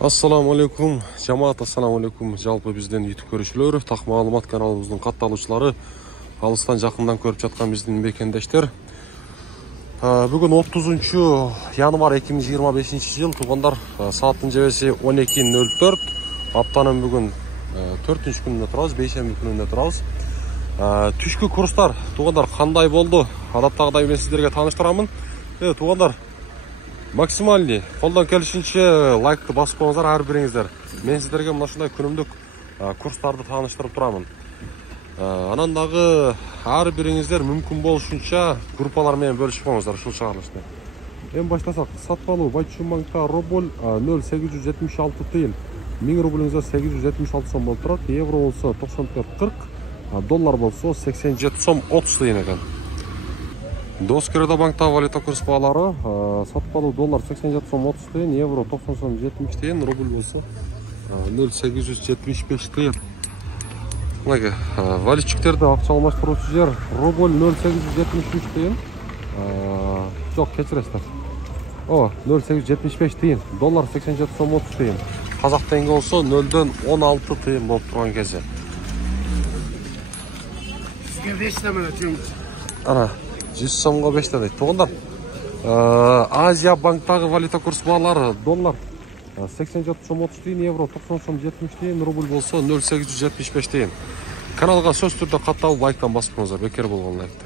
Assalamu alaikum, жамаат, assalamu alaikum. Жалпы бизден YouTube көрүүчүлөр, так маалымат каналыбыздын катталуучулары, алыстан жакындан көрүп жаткан биздин мекендештер. Бүгүн 30 январь 2025 жыл, туугандар, сааттын жебеси 12:04. Аптанын бүгүн 4-күнүнө турабыз, бейшемби күнүнө турабыз. Түшкү курстар, туугандар, кандай болду? Адаттагыдай мен сиздерге тааныштырамын. Туугандар, максимальный колдон келишинче лайкты басып коюңуздар ар бириңиздер. Мен сиздерге мына ушундай күнүмдүк курстарды тааныштырып турамын. Анан дагы ар бириңиздер мүмкүн болушунча группалар менен бөлүшүп коюңуздар ушул чыгарылышты. Эми баштасак, сатып алуу Вайчумбанкта рубль 0,876 тыйын. 1000 рубльүңүзгө 876 сом болуп турат. Евро болсо 94,40, доллар болсо 87 сом 30 тыйын экен. Доскереда банкта валюта курс баалары, сатып алуу доллар 87 сом 30 тыйын, евро 90 сом 70 тыйын, рубль болсо 0,875 тыйын. Мынакей, валютчиктерди акча алмаштыруучу жер рубль 0,873 тыйын. Жок, кечиресиздер. 0,875 тыйын, доллар 87 сом 30 тыйын. Казак теңге болсо 0,16 тыйын болуп турган кези. Сизге 5 теңге өтөңүз. 100 сомго 5 дейт. Туугандар, Азия банктагы валюта курс баалары доллар 87 сом 30 тыйын, евро 90 сом 70 тыйын, рубль болсо 0,875 тыйын. Каналга сөз түрдө катталып лайктан басып коюңуздар, бекер болгон лайкты.